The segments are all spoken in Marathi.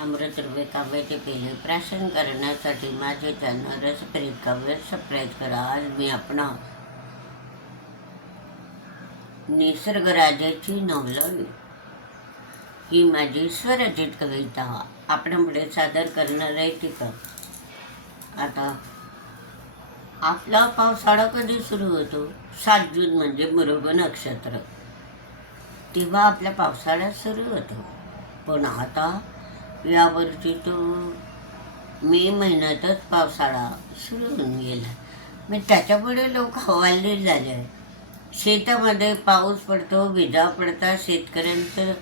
अमृतरूपे काव्याचे पहिले प्राशन करण्यासाठी माझे चॅनल रसप्रीत काव्य सबस्क्राईब करा. आज मी आपणा निसर्गराजाची नवलवी. ही माझी स्वरचित कविता. आपणामुळे सादर करणार आहे ती का आता आपला पावसाळा कधी सुरू होतो? सात जून म्हणजे मुरुग नक्षत्र. तेव्हा आपला पावसाळा सुरू होतो. पण आता यावर्षी तो मे महिन्यातच पावसाळा सुरू होऊन गेला. मग त्याच्यापुढे लोक हवालदिल झाले. शेतामध्ये पाऊस पडतो विजा पडता शेतकऱ्यांचं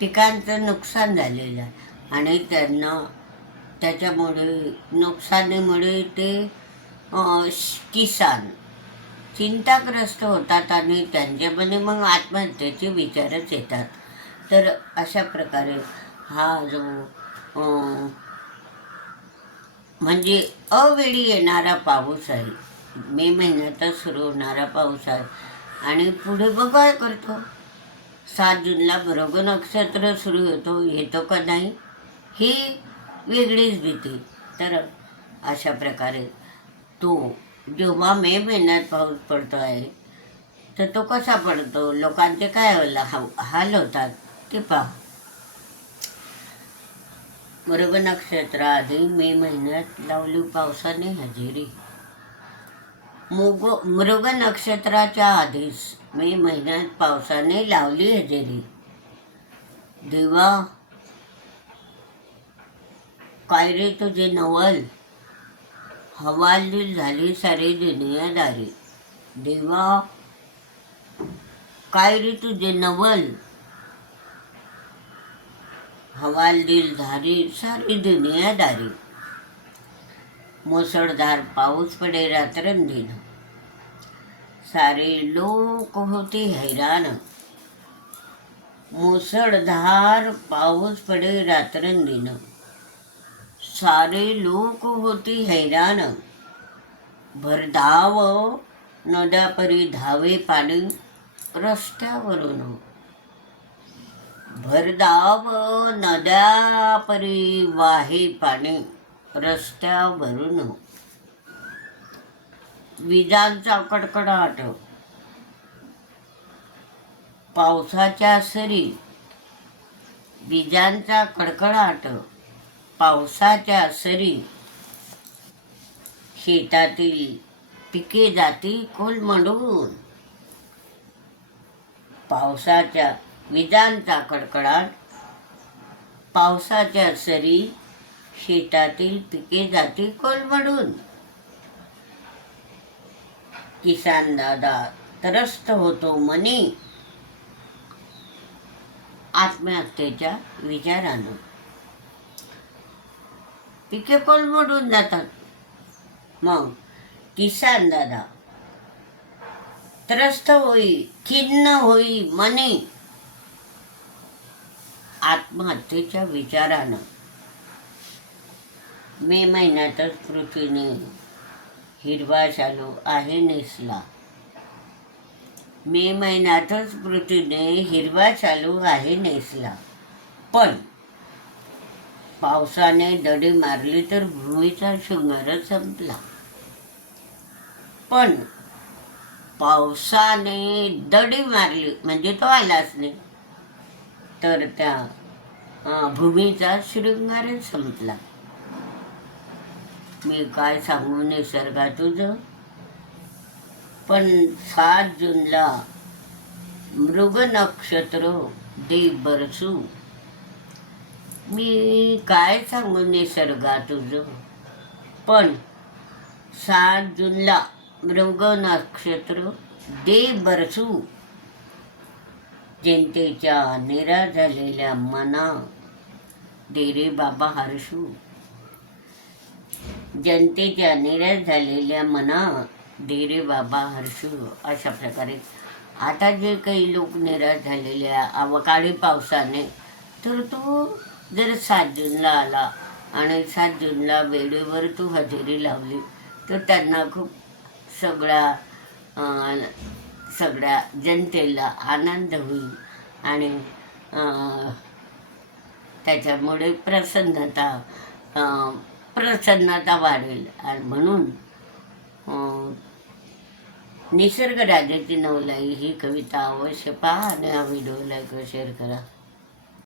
पिकांचं नुकसान झालेलं. आहे आणि त्यांना त्याच्यामुळे नुकसानीमुळे ते श- किसान चिंताग्रस्त होतात आणि त्यांच्यामध्ये मग आत्महत्येचे विचारच येतात. तर अशा प्रकारे हा जो म्हणजे अवेळी येणारा पाऊस आहे. मे महिन्यातच सुरू होणारा पाऊस आहे. आणि पुढे बघाय काय करतो? सात जूनला बरोबर नक्षत्र सुरू होतो. येतो का नाही? ही वेगळीच भीती. तर अशा प्रकारे तो जेव्हा मे महिन्यात पाऊस पडतो आहे तर तो कसा पडतो? लोकांचे काय हाल हाल होतात ते पहा. मृग नक्षत्राआधी मे महिन्यात लावली पावसाने हजेरी. मुग मृग नक्षत्राच्या आधीच मे महिन्यात पावसाने लावली हजेरी. दिवा काय रे तुझे नवल हवालदिल झाली सारी दुनियादारी देवा काय रे तुझे नवल हवालदिल सारी दुनियादारी मुसळधार पाऊस पडे रात्रंदिन सारे लोक होते हैराण मुसळधार पाऊस पडे रात्रंदिन सारे लोक होते हैराण भरधाव नद्यापरी धावे पाणी रस्त्यावरून. भरधाव नद्यापरी वाहे पाणी रस्त्यावरून. विजांचा कडकडाट. पावसाच्या सरी. विजांचा कडकडाट. पावसाच्या सरी. शेतातील पिके जाती कोलमडून. पावसाच्या विजांचा कडकडाट पावसाच्या सरी शेतातील पिके जाती कोलमडून. किसान दादा त्रस्त होतो मनी आत्महत्येच्या विचारानं. पिके कोलमडून जातात. मग किसान दादा त्रस्त होई खिन्न होई मनी आत्महत्येच्या विचारानं. मे महिन्यातच पृथ्वीने हिरवा शालू आहे नेसला. मे महिन्यातच पृथ्वीने हिरवा शालू आहे नेसला. पण पावसाने दडी मारली तर भूमीचा शृंगार संपला. पण पावसाने दडी मारली म्हणजे तो आलाच नाही. तर त्या भूमीचा शृंगारच संपला. मी काय सांगू निसर्गा तुझं पण सात जूनला मृग नक्षत्र दे बरसू मी काय सांगू निसर्गा तुझं पण सात जूनला मृग नक्षत्र दे बरसू जनतेच्या निरा झालेल्या मना. डेरे बाबा हर्षू. जनतेच्या निराश झालेल्या मना. डेरे बाबा हर्षू. अशा प्रकारे. आता जे काही लोक निराश झालेले अवकाळी पावसाने तर तो जर सात जूनला आला आणि सात जूनला वेळेवर तू हजेरी लावली तर त्यांना खूप सगळ्या सगळ्या जनतेला आनंद होईल आणि त्याच्यामुळे प्रसन्नता प्रसन्नता वाढेल. आणि म्हणून निसर्गराजाची नवलाई ही कविता अवश्य पहा आणि हा व्हिडिओ लाईक व शेअर करा.